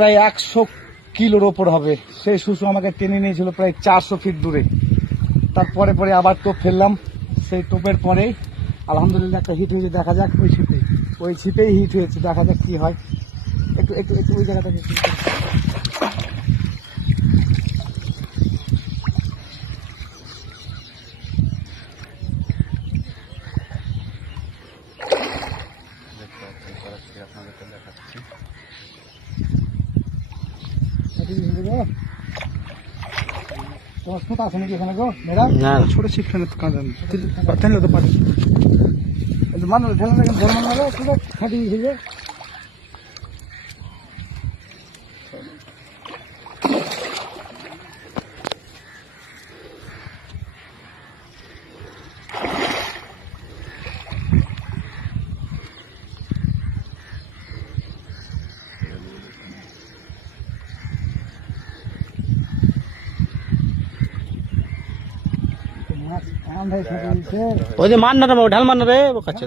প্রায় 100 কিলোর ওপর হবে। সেই শুশু আমাকে টেনে নিয়েছিল প্রায় 400 ফিট দূরে। তারপরে পরে আবার টোপ ফেললাম। সেই টোপের পরে আলহামদুলিল্লাহ একটা হিট হয়েছে, দেখা যাক। ওই ছিপেই হিট হয়েছে, দেখা যাক কি হয়। একটু একটু একটু ওই জায়গাটা তোমার ছোট আছে নাকি এখানে গো মেয়েরা? না ছোট ছিপ ফেলে তো কাঁদেন ঠেলে তো পারে মানুষ ঠেলে দেখেন ধর্ম মারো পুরো খাটি হয়ে যায়। ওই যে মান না রে ঢাল মান না রে কাছে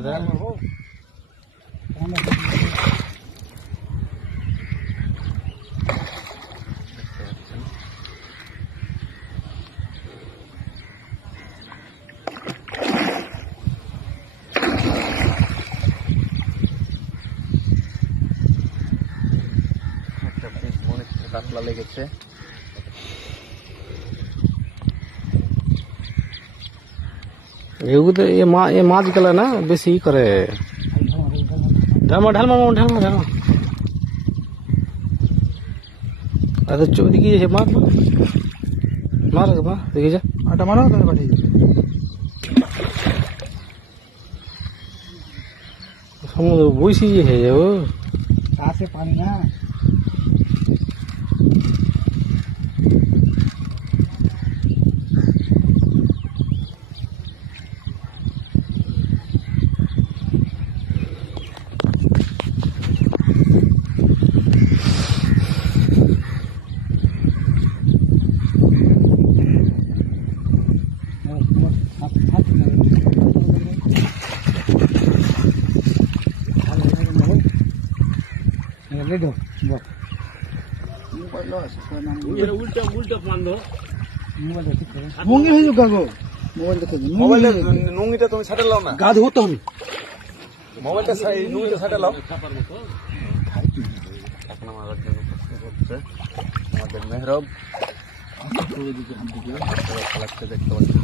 কাতলা লেগেছে। এ মাছ গেলে না বেশি করে ঢালমা ঢালমা ঢালমা ঢালমা আচ্ছা চৌদিকে মার মার মা দেখে যা আটা মারো তাহলে পাঠিয়ে দিবে। সমুদ্র বইসি হয়ে যাবো কাছে পানি না। নুঙ্গিটা তুমি সাটে লাও না, গা ধুবো তো আমি। মোবাইলটা নুঙ্গিটা সাটে লাও। আমাদের মেহরব দেখতে পাচ্ছি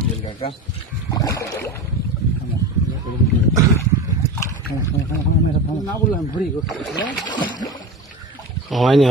না বললাম ভরি হয়নি